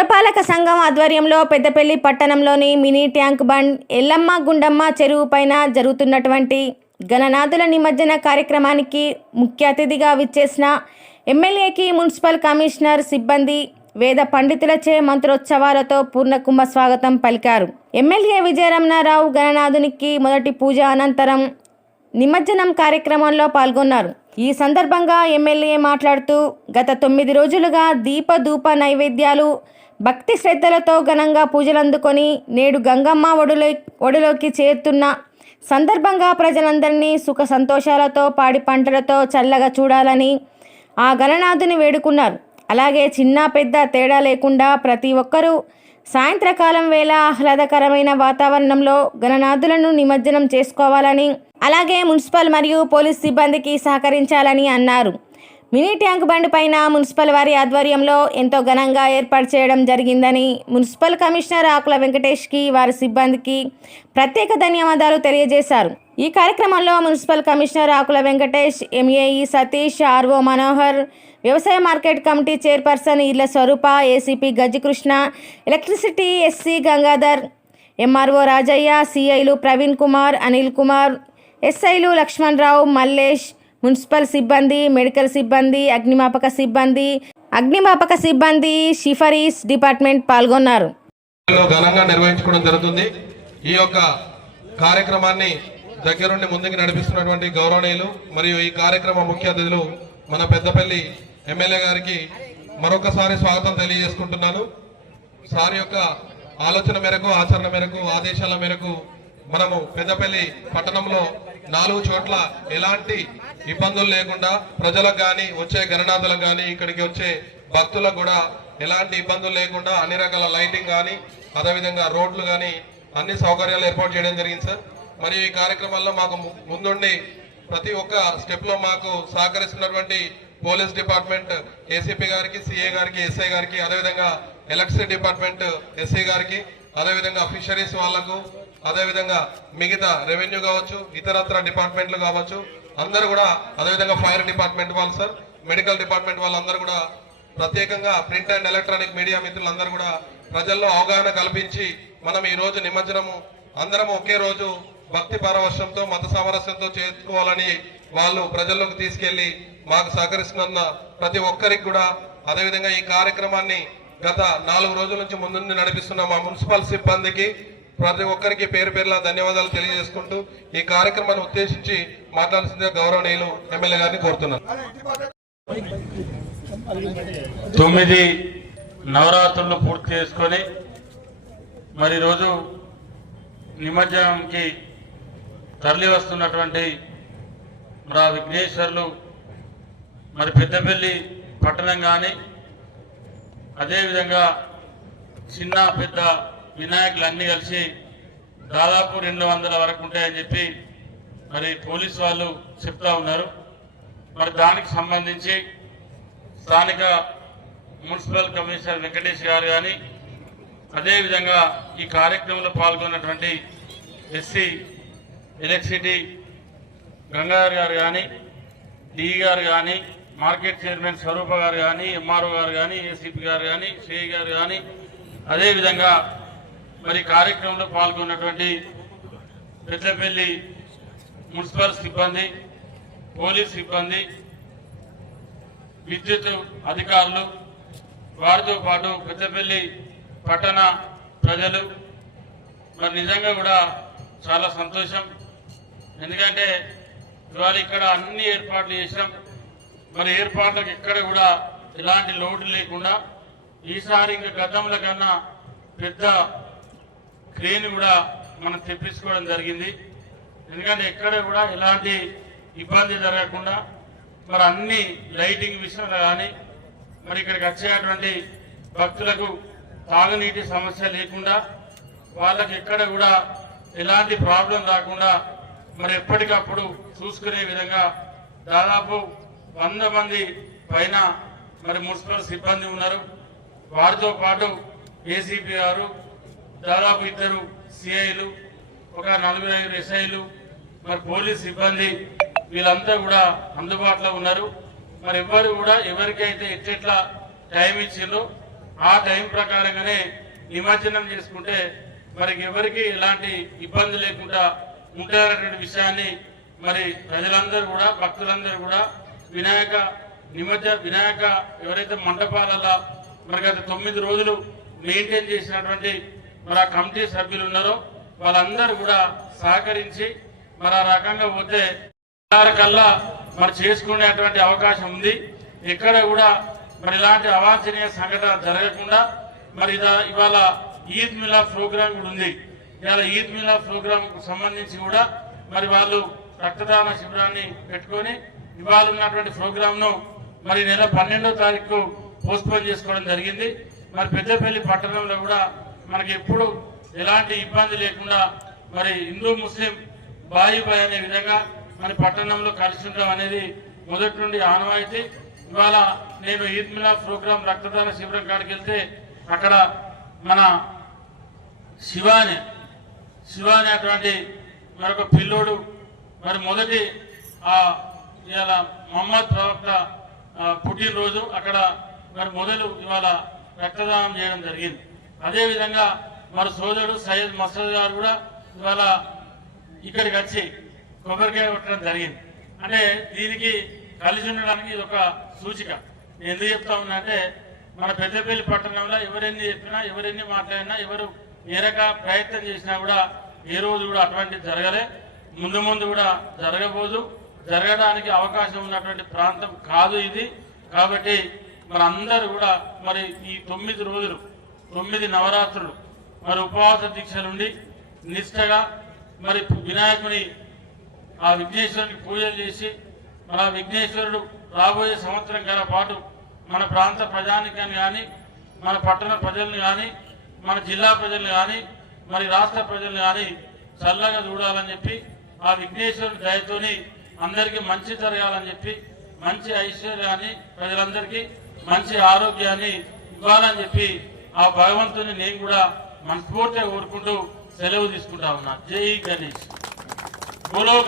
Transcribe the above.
పురపాలక సంఘం ఆధ్వర్యంలో పెద్దపల్లి పట్టణంలోని mini tank bund Yellamma Gundamma చెరువు పైన జరుగుతున్నటువంటి గణనాథుల నిమజ్జన కార్యక్రమానికి ముఖ్య అతిథిగా విచ్చేసిన ఎమ్మెల్యేకి మున్సిపల్ కమిషనర్ సిబ్బంది వేద పండితులచే మంత్రోత్సవాలతో పూర్ణకుంభ స్వాగతం పలికారు. ఎమ్మెల్యే విజయరమణారావు గణనాథునికి మొదటి పూజ అనంతరం నిమజ్జనం కార్యక్రమంలో పాల్గొన్నారు. ఈ సందర్భంగా ఎమ్మెల్యే మాట్లాడుతూ గత తొమ్మిది రోజులుగా దీప ధూప నైవేద్యాలు భక్తి శ్రద్ధలతో ఘనంగా పూజలు అందుకొని నేడు గంగమ్మ ఒడిలో ఒడిలోకి చేరుతున్న సందర్భంగా ప్రజలందరినీ సుఖ సంతోషాలతో పాడి పంటలతో చల్లగా చూడాలని ఆ గణనాథుని వేడుకున్నారు. అలాగే చిన్న పెద్ద తేడా లేకుండా ప్రతి ఒక్కరూ సాయంత్రకాలం వేళ ఆహ్లాదకరమైన వాతావరణంలో గణనాథులను నిమజ్జనం చేసుకోవాలని అలాగే మున్సిపల్ మరియు పోలీస్ సిబ్బందికి సహకరించాలని అన్నారు. మినీ ట్యాంక్ బండ్ పైన మున్సిపల్ వారి ఆధ్వర్యంలో ఎంతో ఘనంగా ఏర్పాటు చేయడం జరిగిందని మున్సిపల్ కమిషనర్ ఆకుల వెంకటేష్కి వారి సిబ్బందికి ప్రత్యేక ధన్యవాదాలు తెలియజేశారు. ఈ కార్యక్రమంలో municipal commissioner Akula Venkatesh MAE Satish RO Manohar వ్యవసాయ market committee chairperson Illa Swarupa ACP Gajjikrishna electricity SC Gangadhar MRO Rajaiah సిఐలు Praveen Kumar Anil Kumar ఎస్ఐలు లక్ష్మణ్ రావు మల్లేష్ మున్సిపల్ సిబ్బంది మెడికల్ సిబ్బంది అగ్నిమాపక సిబ్బంది అగ్నిమాపక సిబ్బంది షిఫరీస్ డిపార్ట్మెంట్ పాల్గొన్నారు. ఘనంగా నిర్వహించుకోవడం జరుగుతుంది. ఈ యొక్క కార్యక్రమాన్ని దగ్గరుండి ముందుకు నడిపిస్తున్నటువంటి గౌరవనీయులు మరియు ఈ కార్యక్రమ ముఖ్య అతిథులు మన పెద్దపల్లి ఎమ్మెల్యే గారికి మరొకసారి స్వాగతం తెలియజేసుకుంటున్నాను. సార్ యొక్క ఆలోచన మేరకు ఆచరణ మేరకు ఆదేశాల మేరకు మనము పెద్దపల్లి పట్టణంలో నాలుగు చోట్ల ఎలాంటి ఇబ్బందులు లేకుండా ప్రజలకు కానీ వచ్చే గణనాథులకు కానీ ఇక్కడికి వచ్చే భక్తులకు కూడా ఎలాంటి ఇబ్బందులు లేకుండా అన్ని రకాల లైటింగ్ కానీ అదేవిధంగా రోడ్లు కానీ అన్ని సౌకర్యాలు ఏర్పాటు చేయడం జరిగింది సార్. మరియు ఈ కార్యక్రమాల్లో మాకు ముందుండి ప్రతి ఒక్క స్టెప్లో మాకు సహకరిస్తున్నటువంటి పోలీస్ డిపార్ట్మెంట్ ఏసీపీ గారికి సిఏ గారికి ఎస్ఐ గారికి అదేవిధంగా ఎలక్ట్రిసిటీ డిపార్ట్మెంట్ ఎస్సీ గారికి అదేవిధంగా ఫిషరీస్ వాళ్ళకు అదేవిధంగా మిగతా రెవెన్యూ కావచ్చు ఇతరత్ర డిపార్ట్మెంట్లు కావచ్చు అందరూ కూడా అదేవిధంగా ఫైర్ డిపార్ట్మెంట్ వాళ్ళు సార్ మెడికల్ డిపార్ట్మెంట్ వాళ్ళందరూ కూడా ప్రత్యేకంగా ప్రింట్ అండ్ ఎలక్ట్రానిక్ మీడియా మిత్రులందరూ కూడా ప్రజల్లో అవగాహన కల్పించి మనం ఈ రోజు నిమజ్జనము అందరం ఒకే రోజు భక్తి పారవశ్యంతో మత సామరస్యంతో చేసుకోవాలని వాళ్ళు ప్రజల్లోకి తీసుకెళ్ళి మాకు సహకరిస్తున్న ప్రతి ఒక్కరికి కూడా అదేవిధంగా ఈ కార్యక్రమాన్ని గత నాలుగు రోజుల నుంచి ముందుండి నడిపిస్తున్న మా మున్సిపల్ సిబ్బందికి ప్రతి ఒక్కరికి పేరు పేర్లా ధన్యవాదాలు తెలియజేసుకుంటూ ఈ కార్యక్రమాన్ని ఉద్దేశించి మాట్లాడాల్సిందిగా గౌరవనీయులు ఎమ్మెల్యే గారిని కోరుతున్నాను. తొమ్మిది నవరాత్రులు పూర్తి చేసుకొని మరి రోజు నిమజ్జనంకి తరలి వస్తున్నటువంటి మా విఘ్నేశ్వర్లు మరి పెద్దపల్లి పట్టణం కానీ అదేవిధంగా చిన్న పెద్ద వినాయకులు అన్నీ కలిసి దాదాపు రెండు వందల వరకు ఉంటాయని చెప్పి మరి పోలీసు వాళ్ళు చెప్తా ఉన్నారు. మరి దానికి సంబంధించి స్థానిక మున్సిపల్ కమిషనర్ వెంకటేష్ గారు కానీ అదేవిధంగా ఈ కార్యక్రమంలో పాల్గొన్నటువంటి ఎస్సీ ఎలక్ట్రిసిటీ గంగారు గారు కానీ డిఈ గారు కానీ మార్కెట్ చైర్మన్ స్వరూప గారు కానీ ఎంఆర్ఓ గారు కానీ ఏసీపీ గారు కానీ సిఐ గారు కానీ అదేవిధంగా మరి కార్యక్రమంలో పాల్గొన్నటువంటి పెద్దపల్లి మున్సిపల్ సిబ్బంది పోలీస్ సిబ్బంది విద్యుత్ అధికారులు వారితో పాటు పెద్దపల్లి పట్టణ ప్రజలు. మరి నిజంగా కూడా చాలా సంతోషం. ఎందుకంటే ఇవాళ ఇక్కడ అన్ని ఏర్పాట్లు చేసాం మరి ఏర్పాట్లకు ఎక్కడ కూడా ఎలాంటి లోటు లేకుండా ఈసారి ఇంకా గతంలో కన్నా పెద్ద క్రేన్ కూడా మనం తెప్పించుకోవడం జరిగింది. ఎందుకంటే ఎక్కడ కూడా ఎలాంటి ఇబ్బంది జరగకుండా మరి అన్ని లైటింగ్ విషయంలో కానీ మరి ఇక్కడికి వచ్చేటువంటి భక్తులకు తాగునీటి సమస్య లేకుండా వాళ్ళకి ఎక్కడ కూడా ఎలాంటి ప్రాబ్లం రాకుండా మరి ఎప్పటికప్పుడు చూసుకునే విధంగా దాదాపు వంద మంది పైన మరి మున్సిపల్ సిబ్బంది ఉన్నారు. వారితో పాటు ఏసీపీ గారు దాదాపు ఇద్దరు సిఐలు ఒక నలభై ఐదు ఎస్ఐలు మరి పోలీస్ సిబ్బంది వీళ్ళంతా కూడా అందుబాటులో ఉన్నారు. మరి ఎవరు కూడా ఎవరికైతే ఎట్లెట్లా టైం ఇచ్చిందో ఆ టైం ప్రకారంగానే నిమజ్జనం చేసుకుంటే మరి ఎవరికి ఎలాంటి ఇబ్బంది లేకుండా ఉంటారనేటువంటి విషయాన్ని మరి ప్రజలందరూ కూడా భక్తులందరూ కూడా వినాయక నిమజ్జ వినాయక ఎవరైతే మండపాలలో మరి గత తొమ్మిది రోజులు మెయింటైన్ చేసినటువంటి మరి ఆ కమిటీ సభ్యులు ఉన్నారో వాళ్ళందరూ కూడా సహకరించి మరి ఆ రకంగా పోతే కల్లా మరి చేసుకునేటువంటి అవకాశం ఉంది. ఎక్కడ కూడా మరి ఇలాంటి అవాంఛనీయ సంఘటన జరగకుండా మరి ఇదా- ఇవాళ ఈద్ మిలా ప్రోగ్రాం కూడా ఉంది. ఇవాళ ఈద్ మిలా ప్రోగ్రామ్ సంబంధించి కూడా మరి వాళ్ళు రక్తదాన శిబిరాన్ని పెట్టుకొని ఇవాళ ఉన్నటువంటి ప్రోగ్రామ్ను మరి నెల పన్నెండో తారీఖు పోస్ట్పోన్ చేసుకోవడం జరిగింది. మరి పెద్దపల్లి పట్టణంలో కూడా మనకి ఎప్పుడు ఎలాంటి ఇబ్బంది లేకుండా మరి హిందూ ముస్లిం బాయి బాయ్ అనే విధంగా మన పట్టణంలో కలిసి ఉండడం అనేది మొదటి నుండి ఆనవాయితీ. ఇవాళ నేను ఈద్ మిలా ప్రోగ్రాం రక్తదాన శిబిరం కాడికి వెళ్తే అక్కడ మన శివాని శివాని అటువంటి మరొక పిల్లోడు మరి మొదటి ఆ ఇవాళ మహమ్మద్ ప్రవక్త పుట్టినరోజు అక్కడ మరి మొదలు ఇవాళ రక్తదానం చేయడం జరిగింది. అదేవిధంగా మరి సోదరుడు సయ్యద్ మసద్ గారు కూడా ఇవాళ ఇక్కడికి వచ్చి కొబ్బరికాయ కొట్టడం జరిగింది. అంటే దీనికి కలిసి ఉండడానికి ఇది ఒక సూచిక. నేను ఎందుకు చెప్తా ఉన్నా అంటే మన పెద్దపల్లి పట్టణంలో ఎవరెన్ని చెప్పినా ఎవరెన్ని మాట్లాడినా ఎవరు ఏ రక ప్రయత్నం చేసినా కూడా ఏ రోజు కూడా అటువంటిది జరగలే. ముందు ముందు కూడా జరగబోదు. జరగడానికి అవకాశం ఉన్నటువంటి ప్రాంతం కాదు ఇది. కాబట్టి మరి అందరూ కూడా మరి ఈ తొమ్మిది రోజులు తొమ్మిది నవరాత్రులు. మరి ఉపవాస దీక్షలుండి నిష్టగా మరి వినాయకుని ఆ విఘ్నేశ్వరుని పూజలు చేసి ఆ విఘ్నేశ్వరుడు రాబోయే సంవత్సరం గల పాటు మన ప్రాంత ప్రజానికని కానీ మన పట్టణ ప్రజల్ని కానీ మన జిల్లా ప్రజల్ని కానీ మరి రాష్ట్ర ప్రజల్ని కానీ చల్లగా చూడాలని చెప్పి ఆ విఘ్నేశ్వరుడి దయతోని అందరికీ మంచి జరగాలని చెప్పి మంచి ఐశ్వర్యాన్ని ప్రజలందరికీ మంచి ఆరోగ్యాన్ని ఇవ్వాలని చెప్పి ఆ భగవంతుని నేను కూడా మనస్ఫూర్తిగా కోరుకుంటూ సెలవు తీసుకుంటా ఉన్నా. జై గణేష్. బోలో